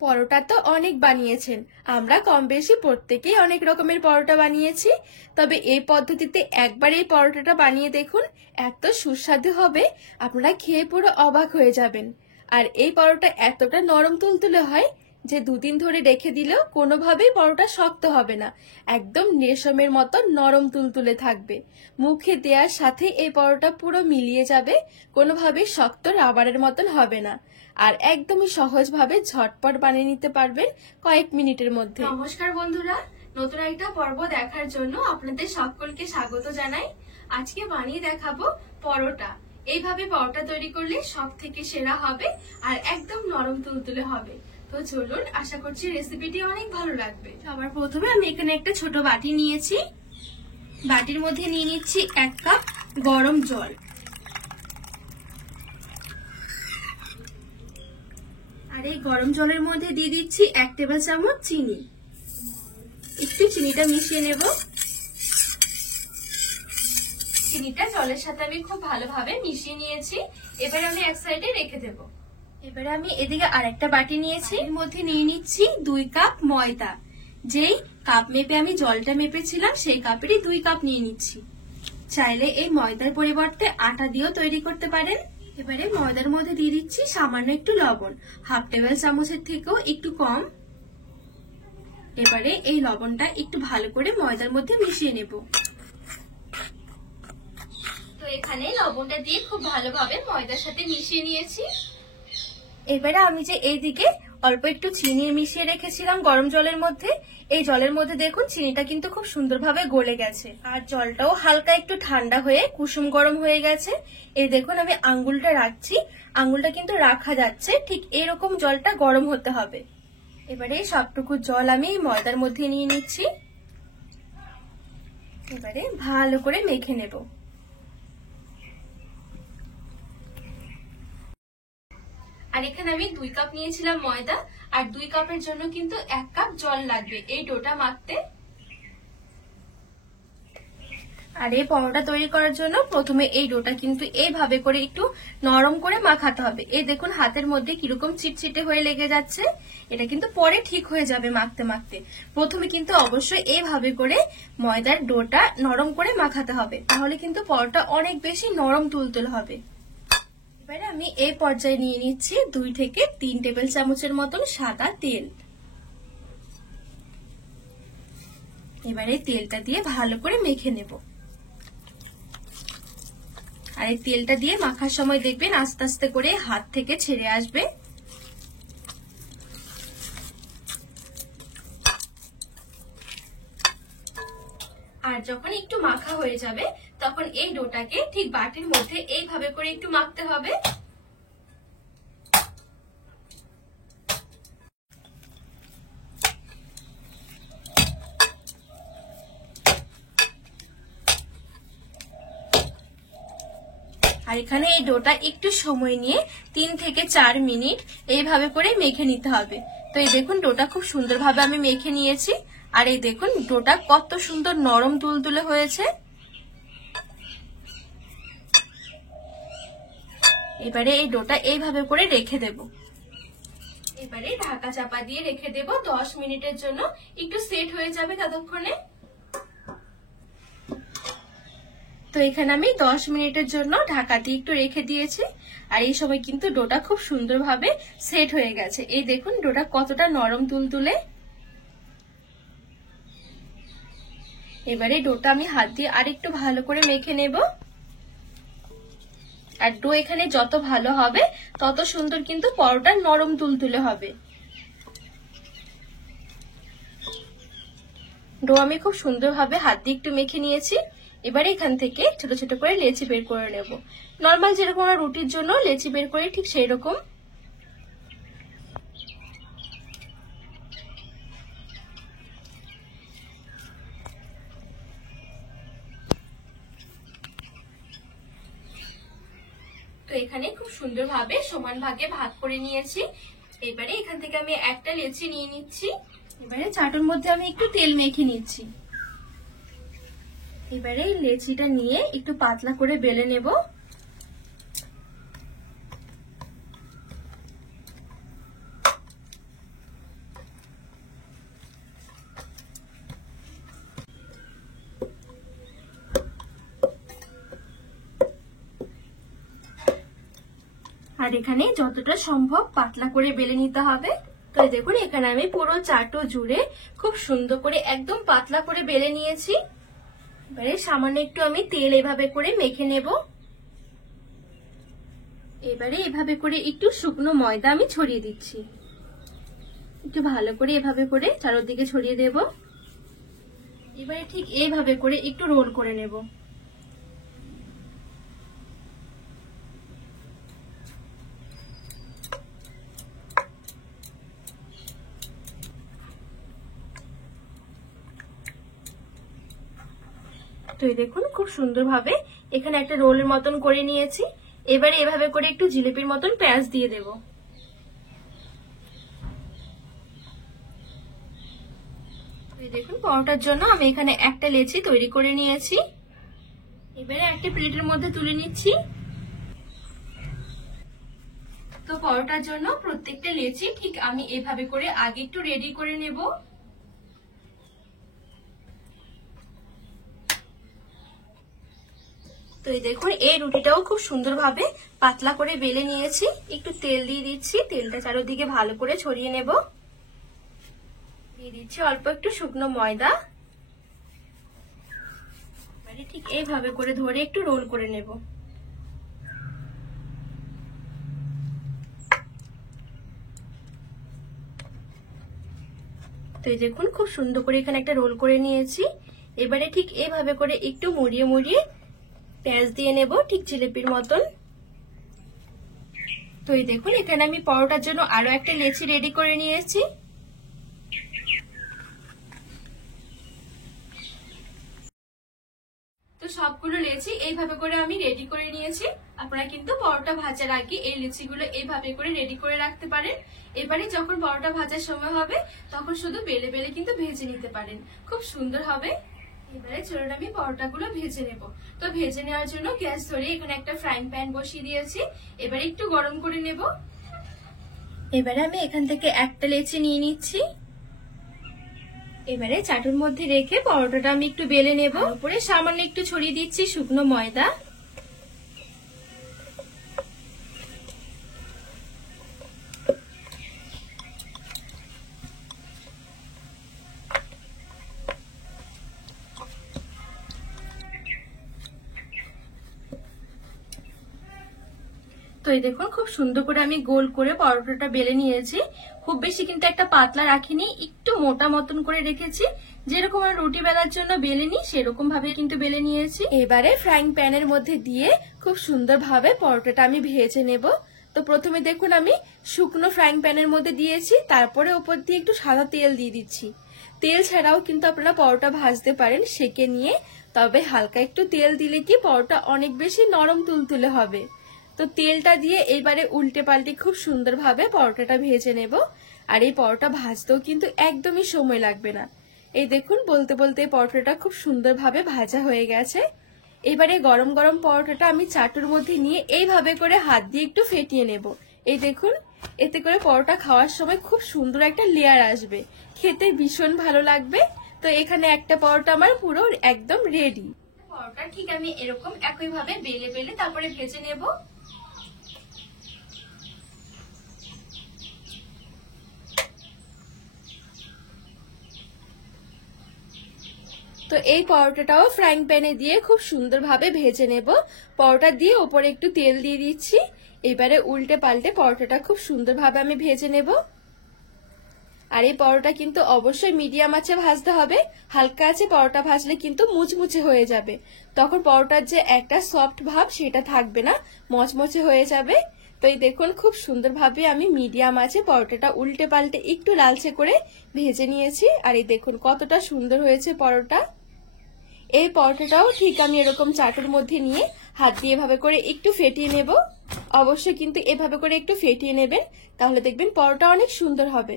পরোটা তো অনেক বানিয়েছেন। আমরা কম বেশি প্রত্যেকেই অনেক রকমের পরোটা বানিয়েছি। তবে এই পদ্ধতিতে একবার এই পরোটাটা বানিয়ে দেখুন, এত সুস্বাদু হবে, আপনারা খেয়ে পুরো অবাক হয়ে যাবেন। আর এই পরোটা এতটা নরম তুলতুলে হয় যে দুদিন ধরে রেখে দিলেও কোনোভাবেই পরোটা শক্ত হবে না, একদম রেশমের মতো নরম তুলতুলে থাকবে। মুখে দেওয়ার সাথে এই পরোটা পুরো মিলিয়ে যাবে, কোনোভাবেই শক্ত রাবারের মতন হবে না। আর একদমই সহজভাবে ঝটপট বানিয়ে নিতে পারবেন কয়েক মিনিটের মধ্যে। নমস্কার বন্ধুরা, নতুন একটা পর্ব দেখার জন্য আপনাদের সকলকে স্বাগত জানাই। আজকে বানিয়ে দেখাবো পরোটা। এইভাবে পরোটা তৈরি করলে সব থেকে সেরা হবে আর একদম নরম তুলতুলে হবে। তো চলুন, আশা করছি রেসিপিটি অনেক ভালো লাগবে। সবার প্রথমে আমি এখানে একটা ছোট বাটি নিয়েছি। বাটির মধ্যে নিয়ে নিচ্ছি 1 কাপ গরম জল। আর এই গরম জলের মধ্যে দিয়ে দিচ্ছি 1 টেবিল চামচ চিনি। একটু চিনিটা মিশিয়ে নেব। চিনিটা জলের সাথে আমি খুব ভালোভাবে মিশিয়ে নিয়েছি। এবারে আমি এক সাইডে রেখে দেব। এবারে আমি এদিকে আরেকটা বাটি নিয়েছি, এর মধ্যে নিয়ে নিচ্ছি 2 কাপ ময়দা। যেই কাপ মেপে আমি জলটা মেপেছিলাম সেই কাপেরই 2 কাপ নিয়ে নিচ্ছি। চাইলে এই ময়দার পরিবর্তে আটা দিয়েও তৈরি করতে পারেন। এবারে ময়দার মধ্যে দিয়ে দিচ্ছি সামান্য একটু লবণ, 1/2 টেবিল চামচের থেকেও একটু কম। এবারে এই লবণটা একটু ভালো করে ময়দার মধ্যে মিশিয়ে নেব। তো এখানে লবণটা দিয়ে খুব ভালোভাবে ময়দার সাথে মিশিয়ে নিয়েছি। এবারে আমি যে এইদিকে অল্প একটু চিনি মিশিয়ে রেখেছিলাম গরম জলের মধ্যে, এই জলের মধ্যে দেখুন চিনিটা কিন্তু খুব সুন্দরভাবে গলে গেছে আর জলটাও হালকা একটু ঠান্ডা হয়ে কুসুম গরম হয়ে গেছে। এই দেখুন আমি আঙ্গুলটা রাখছি, আঙ্গুলটা কিন্তু রাখা যাচ্ছে, ঠিক এরকম জলটা গরম হতে হবে। এবারে সবটুকু জল আমি ময়দার মধ্যে নিয়ে নিচ্ছি। এবারে ভালো করে মেখে নেব। আর এখানে আমি 2 কাপ নিয়েছিলাম ময়দা, আর 2 কাপের জন্য কিন্তু 1 কাপ জল লাগবে এই ডোটা মাখতে। আর এই পরোটা তৈরি করার জন্য প্রথমে এই ডোটা কিন্তু এইভাবে করে একটু নরম করে মাখাতে হবে। এই দেখুন হাতের মধ্যে কিরকম চিটচিটে হয়ে লেগে যাচ্ছে, এটা কিন্তু পরে ঠিক হয়ে যাবে মাখতে মাখতে। প্রথমে কিন্তু অবশ্যই এইভাবে করে ময়দার ডোটা নরম করে মাখাতে হবে, তাহলে কিন্তু পরোটা অনেক বেশি নরম তুলতুল হবে। এবারে আমি এই পর্যায়ে নিয়ে নিচ্ছি 2 থেকে 3 টেবিল চামচের মতন সাদা তেল। এবারে তেলটা দিয়ে ভালো করে মেখে নেব। আর এই তেলটা দিয়ে মাখার সময় দেখবেন আস্তে আস্তে করে হাত থেকে ছেড়ে আসবে। আর যখন একটু মাখা হয়ে যাবে তখন এই ডোটাকে ঠিক বাটির মধ্যে এইভাবে করে একটু মাখতে হবে। আর এখানে এই ডোটা একটু সময় নিয়ে 3 থেকে 4 মিনিট এইভাবে করে মেখে নিতে হবে। তো এই দেখুন ডোটা খুব সুন্দরভাবে আমি মেখে নিয়েছি। আর এই দেখুন ডোটা কত সুন্দর নরম তুলতুলে হয়েছে। এবারে এই ডোটা এইভাবে করে রেখে দেব। এবারে ঢাকা চাপা দিয়ে রেখে দেব 10 মিনিটের জন্য, একটু সেট হয়ে যাবে ততক্ষণে। তো এখানে আমি 10 মিনিটের জন্য ঢাকা দিয়ে একটু রেখে দিয়েছি। আর এই সময় কিন্তু ডোটা খুব সুন্দরভাবে সেট হয়ে গেছে। এই দেখুন ডোটা কতটা নরম তুলতুলে। এবারে ডোটা আমি হাত দিয়ে আরেকটু ভালো করে মেখে নেব। আর ডো এখানে যত ভালো হবে তত সুন্দর কিন্তু পরোটা নরম তুলতুলে হবে। ডো আমি খুব সুন্দরভাবে হাত দিয়ে একটু মেখে নিয়েছি। এবারে এখান থেকে ছোট ছোট করে লেচি বের করে নেব। নরমাল যেরকম আমরা রুটির জন্য লেচি বের করি ঠিক সেই রকম। তো এখানে খুব সুন্দরভাবে সমান ভাগে ভাগ করে নিয়েছি। এবারে এখান থেকে আমি একটা লেচি নিয়ে নিচ্ছি। এবারে চাটুর মধ্যে আমি একটু তেল মেখে নিচ্ছি। এবারে লেচিটা নিয়ে একটু পাতলা করে বেলে নেব। আর এখানে যতটা সম্ভব পাতলা করে বেলে নিতে হবে। তো দেখুন এখানে আমি পুরো চাটু জুড়ে খুব সুন্দর করে একদম পাতলা করে বেলে নিয়েছি। এবারে সামান্য একটু আমি তেল এভাবে করে মেখে নেব। এবারে এভাবে করে একটু শুকনো ময়দা আমি ছড়িয়ে দিচ্ছি। একটু ভালো করে এভাবে করে চারদিকে ছড়িয়ে দেব। এবারে ঠিক এইভাবে করে একটু রোল করে নেব। তো এই দেখুন খুব সুন্দরভাবে এখানে একটা রোলের মতন করে নিয়েছি। এবারে এভাবে করে একটু জিলিপির মতন পেঁয়াজ দিয়ে দেব। দেখুন পরোটার জন্য আমি এখানে একটা লেচি তৈরি করে নিয়েছি। এবারে একটা প্লেটের মধ্যে তুলে নিচ্ছি। তো পরোটার জন্য প্রত্যেকটা লেচি ঠিক আমি এভাবে করে আগে একটু রেডি করে নেব। তো এই দেখুন এই রুটিটাও খুব সুন্দরভাবে পাতলা করে বেলে নিয়েছি। একটু তেল দিয়ে দিচ্ছি, তেলটা চারদিকে ভালো করে ছড়িয়ে নেব। দিয়ে দিচ্ছি অল্প একটু শুকনো ময়দা। ঠিক এইভাবে করে ধরে একটু রোল করে নেব। তো এই দেখুন খুব সুন্দর করে এখানে একটা রোল করে নিয়েছি। এবারে ঠিক এইভাবে করে একটু মুড়িয়ে মুড়িয়ে পেঁয়াজ দিয়ে নেব, ঠিক জিলিপির মতন। তো এই দেখুন এখানে আমি পরোটার জন্য আরো একটা লেচি রেডি করে নিয়েছি। তো সবগুলো লেচি এইভাবে করে আমি রেডি করে নিয়েছি। আপনারা কিন্তু পরোটা ভাজার আগে এই লেচিগুলো এইভাবে করে রেডি করে রাখতে পারেন। এবারে যখন পরোটা ভাজার সময় হবে তখন শুধু বেলে বেলে কিন্তু ভেজে নিতে পারেন, খুব সুন্দর হবে। এবারে চলুন আমি পরোটাগুলো ভেজে নেব। তো ভেজে নেওয়ার জন্য গ্যাস ধরিয়ে এখানে একটা ফ্রাইং প্যান বসিয়ে দিয়েছি। এবারে একটু গরম করে নেব। এবারে আমি এখান থেকে একটা লেচি নিয়ে নিচ্ছি। এবারে চাটুর মধ্যে রেখে পরোটাটা আমি একটু বেলে নেব। উপরে সামান্য একটু ছড়িয়ে দিচ্ছি শুকনো ময়দা। তো এই দেখুন খুব সুন্দর করে আমি গোল করে পরোটাটা বেলে নিয়েছি। খুব বেশি কিন্তু একটা পাতলা রাখিনি, একটু মোটা মতন করে রেখেছি। যেরকম আমরা রুটি বেলার জন্য বেলে নিই সেরকম ভাবে কিন্তু বেলে নিয়েছি। এবারে ফ্রাইং প্যানের মধ্যে দিয়ে খুব সুন্দরভাবে পরোটাটা আমি ভেজে নেব। তো প্রথমে দেখুন আমি শুকনো ফ্রাইং প্যানের মধ্যে দিয়েছি, তারপরে উপর দিয়ে একটু সাদা তেল দিয়ে দিচ্ছি। তেল ছাড়াও কিন্তু আপনারা পরোটা ভাজতে পারেন সেকে নিয়ে, তবে হালকা একটু তেল দিলে কি পরোটা অনেক বেশি নরম তুলতুলে হবে। তো তেলটা দিয়ে এবারে উল্টে পাল্টে খুব সুন্দরভাবে পরোটাটা ভেজে নেব। আর এই পরোটা ভাজতেও কিন্তু একদমই সময় লাগবে না। এই দেখুন বলতে বলতে পরোটাটা খুব সুন্দরভাবে ভাজা হয়ে গেছে। এবারে গরম গরম পরোটাটা আমি চাটুর মধ্যে নিয়ে এইভাবে করে হাত দিয়ে একটু ফেটিয়ে নেব। এই দেখুন এতে করে পরোটা খাওয়ার সময় খুব সুন্দর একটা লেয়ার আসবে, খেতে ভীষণ ভালো লাগবে। তো এখানে একটা পরোটা আমার পুরো একদম রেডি। পরোটা ঠিক আমি এরকম একইভাবে বেলে বেলে তারপরে ভেজে নেব। তো এই পরোটাটাও ফ্রাইং প্যানে দিয়ে খুব সুন্দরভাবে ভেজে নেব। পরোটা দিয়ে ওপরে একটু তেল দিয়ে দিচ্ছি। এবারে উল্টে পাল্টে পরোটাটা খুব সুন্দরভাবে আমি ভেজে নেব। আর এই পরোটা কিন্তু অবশ্যই মিডিয়াম আঁচে ভাজতে হবে। হালকা আঁচে পরোটা ভাজলে কিন্তু মুচমুচে হয়ে যাবে, তখন পরোটার যে একটা সফট ভাব সেটা থাকবে না, মচমচে হয়ে যাবে। তো এই দেখুন খুব সুন্দরভাবে আমি মিডিয়াম আঁচে পরোটাটা উল্টে পাল্টে একটু লালচে করে ভেজে নিয়েছি। আর এই দেখুন কতটা সুন্দর হয়েছে পরোটা। এই পরোটাটাও ঠিক আমি এরকম চাটুর মধ্যে নিয়ে হাত দিয়ে এভাবে করে একটু ফেটিয়ে নেব। অবশ্যই কিন্তু এভাবে করে একটু ফেটিয়ে নেবেন, তাহলে দেখবেন পরোটা অনেক সুন্দর হবে।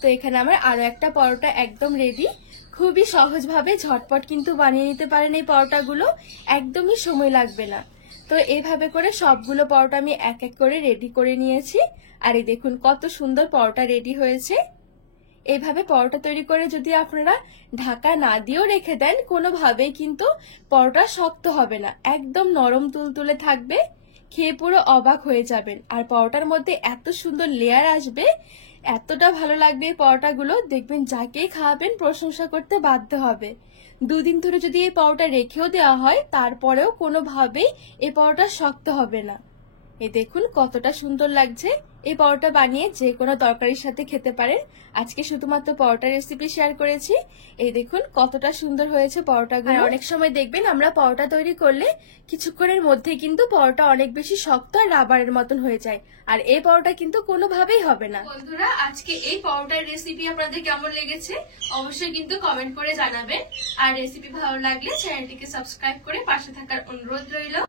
তো এখানে আমার আরো একটা পরোটা একদম রেডি। খুবই সহজভাবে ঝটপট কিন্তু বানিয়ে নিতে পারেন এই পরোটাগুলো, একদমই সময় লাগবে না। তো এইভাবে করে সবগুলো পরোটা আমি এক এক করে রেডি করে নিয়েছি। আর এই দেখুন কত সুন্দর পরোটা রেডি হয়েছে। এইভাবে পরোটা তৈরি করে যদি আপনারা ঢাকা না দিয়েও রেখে দেন, কোনোভাবেই কিন্তু পরোটা শক্ত হবে না, একদম নরম তুলতুলে থাকবে, খেয়ে পুরো অবাক হয়ে যাবেন। আর পরোটার মধ্যে এত সুন্দর লেয়ার আসবে, এতটা ভালো লাগবে এই পরোটাগুলো, দেখবেন যাকেই খাওয়াবেন প্রশংসা করতে বাধ্য হবে। দুদিন ধরে যদি এই পরোটা রেখেও দেওয়া হয় তারপরেও কোনোভাবেই এই পরোটা শক্ত হবে না। এই দেখুন কতটা সুন্দর লাগছে। এই পরোটা বানিয়ে যে কোনো তরকারির সাথে খেতে পারেন। আজকে শুধুমাত্র পরোটা রেসিপি শেয়ার করেছি। এই দেখুন কতটা সুন্দর হয়েছে পরোটাগুলো। আর অনেক সময় দেখবেন আমরা পরোটা তৈরি করলে কিছুক্ষণের মধ্যে কিন্তু পরোটা অনেক বেশি শক্ত আর রাবারের মতন হয়ে যায়, আর এই পরোটা কিন্তু কোনোভাবেই হবে না। বন্ধুরা, আজকে এই পরোটার রেসিপি আপনাদের কেমন লেগেছে অবশ্যই কিন্তু কমেন্ট করে জানাবেন। আর রেসিপি ভালো লাগলে চ্যানেলটিকে সাবস্ক্রাইব করে পাশে থাকার অনুরোধ রইল।